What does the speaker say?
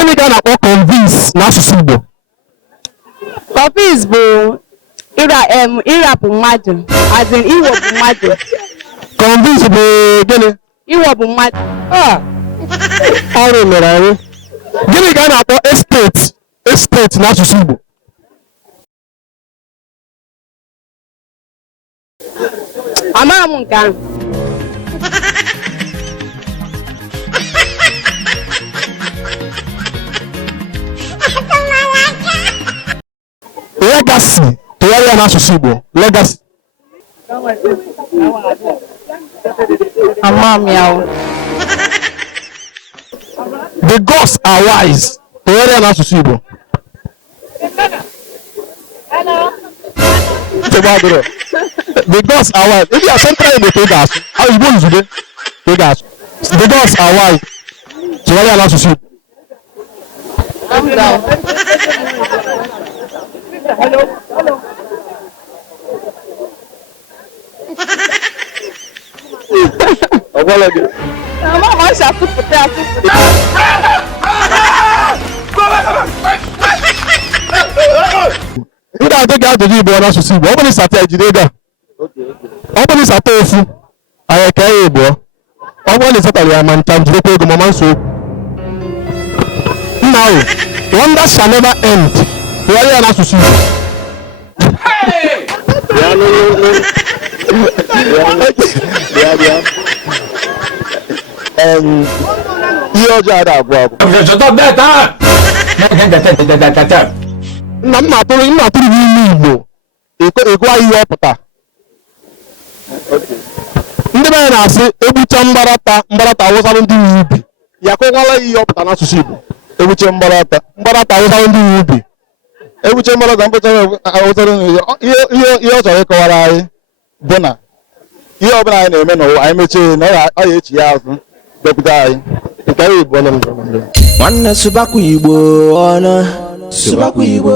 Gịnị ka a na-akpọ convince n'asụsụ Igbo? Convince bụ ịrapụ mmadụ, as in iwepụ mmadụ. Convince bụ gịnị? Iwepụ mmadụ. Ọrụ mere anyị. Gịnị ka a na-akpọ estate n'asụsụ Igbo? Amaghị m nke ahụ. Legacy tụgharịa n'asụsụ Igbo. Legacy. Amaghị m ya. The gods are wise tụgharịa n'asụsụ Igbo. The gods are wise. If you are central Igbo ka ị ga-asụ. Igbo nzube ka ị ga-asụ. The gods are wise tụgharịa n'asụsụ Igbo. Ndị ga-adị gị ajụjụ Igbo n'asụsụ Igbo. Ọ bụrụ ịsata ya jide ego a. Ọ bụrụ ịsata ofu anyị eke ya Igbo. Ọ bụrụ na ịsatara ya ma ncha jidekwa ego ma ma nso okwu. Nna ahụ, wonder shall never end. Tụgharịa ya n'asụsụ Igbo. Ihe ọjọọ ada abụọ abụọ. Nna m na-atụrụ gị ilu Igbo ịgwa ihe ọpụta. Ndị be anyị na-asị egbucha mgbarata awụsalụ ndị nwe ubi. Ya kọwala ihe ọpụta n'asụsụ Igbo. Egbuche mgbarata awụsalụ ndị nwe ubi. Egbuche mgbarata awụsalụ ihe ọ chọrọ ịkọwara anyị bụ na ihe ọbụla anyị na-eme n'ụwa anyị mechie na ọ ga-echi ya azụ bịakwute anyị. Nwanne sụbakwa Igbo ọnụ. Sụbakwa Igbo.